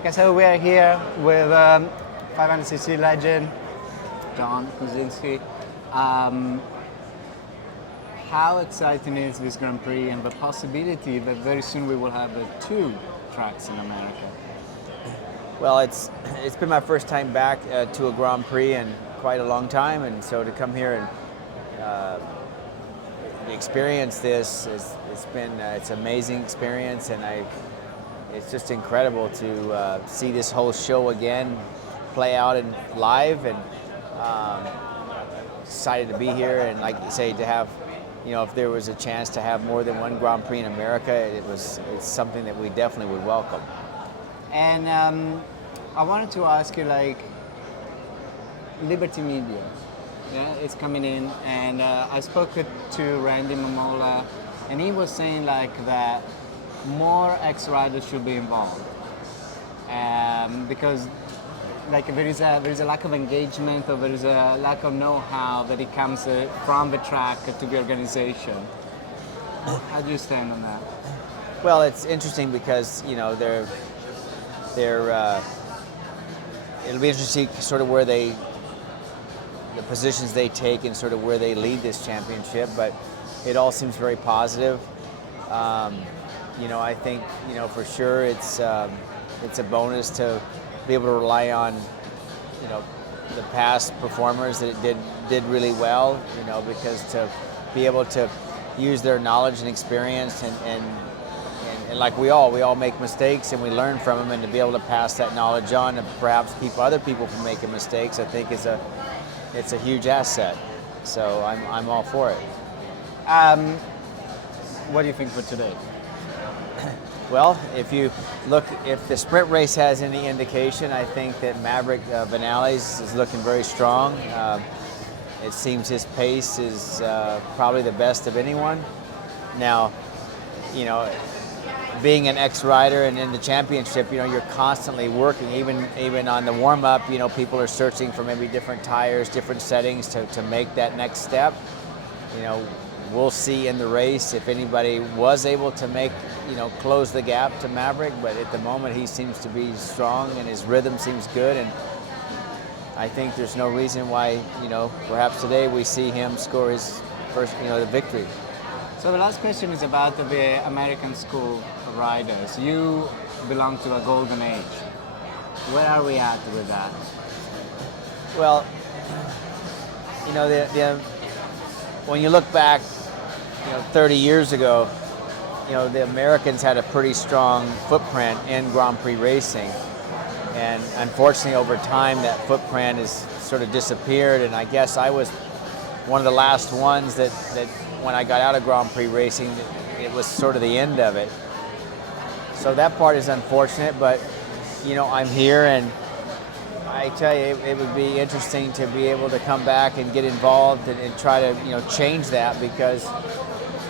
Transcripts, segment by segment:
Okay, so we are here with 500cc legend John Kocinski. How exciting is this Grand Prix and the possibility that very soon we will have two tracks in America? Well, it's been my first time back to a Grand Prix in quite a long time, and so to come here and experience this it's an amazing experience, and it's just incredible to see this whole show again play out in live, and excited to be here, and like you say, to have, you know, if there was a chance to have more than one Grand Prix in America, it's something that we definitely would welcome. And I wanted to ask you, like, Liberty Media, yeah, it's coming in, and I spoke to Randy Mamola, and he was saying like that more ex-riders should be involved, because like there is a lack of engagement, or there is a lack of know-how that it comes from the track to the organization. How do you stand on that? Well, it's interesting because, you know, it'll be interesting to see sort of where the positions they take and sort of where they lead this championship, but it all seems very positive. You know, I think, you know, for sure it's a bonus to be able to rely on, you know, the past performers that did really well, you know, because to be able to use their knowledge and experience and like we all make mistakes and we learn from them, and to be able to pass that knowledge on and perhaps keep other people from making mistakes, I think it's a huge asset. So I'm all for it. What do you think for today? Well, if you look, if the sprint race has any indication, I think that Maverick Vinales is looking very strong. It seems his pace is probably the best of anyone. Now, you know, being an ex-rider and in the championship, you know, you're constantly working, even on the warm-up, you know, people are searching for maybe different tires, different settings to make that next step. You know, we'll see in the race if anybody was able to make, you know, close the gap to Maverick, but at the moment he seems to be strong and his rhythm seems good, and I think there's no reason why, you know, perhaps today we see him score his first, you know, the victory. So the last question is about the American school riders. You belong to a golden age. Where are we at with that? Well, you know, when you look back, you know, 30 years ago, you know, the Americans had a pretty strong footprint in Grand Prix racing, and unfortunately over time that footprint has sort of disappeared, and I guess I was one of the last ones that when I got out of Grand Prix racing, it was sort of the end of it. So that part is unfortunate, but, you know, I'm here, and I tell you, it would be interesting to be able to come back and get involved and try to, you know, change that, because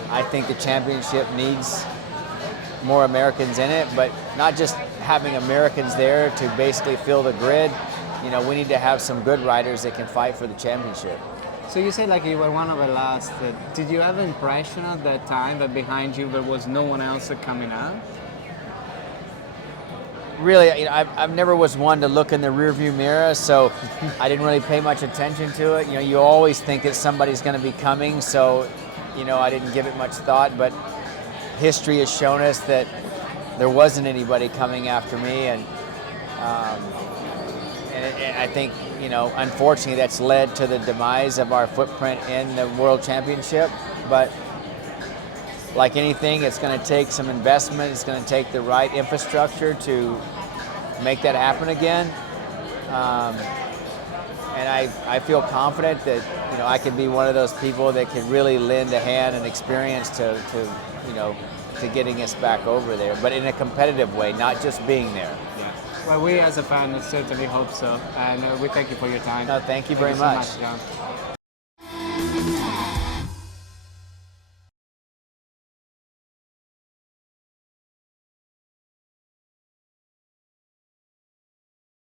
I think the championship needs more Americans in it, but not just having Americans there to basically fill the grid. You know, we need to have some good riders that can fight for the championship. So you said like you were one of the last. Did you have an impression at that time that behind you there was no one else coming up? Really, you know, I've never was one to look in the rearview mirror, so I didn't really pay much attention to it. You know, you always think that somebody's going to be coming, so, you know, I didn't give it much thought, but history has shown us that there wasn't anybody coming after me, and I think, you know, unfortunately that's led to the demise of our footprint in the World Championship. But like anything, it's going to take some investment. It's going to take the right infrastructure to make that happen again. And I feel confident that, you know, I can be one of those people that can really lend a hand and experience to you know, to getting us back over there, but in a competitive way, not just being there. Yeah. Well, we as a fan certainly hope so, and we thank you for your time. No, thank you very much. Thank you so much, John.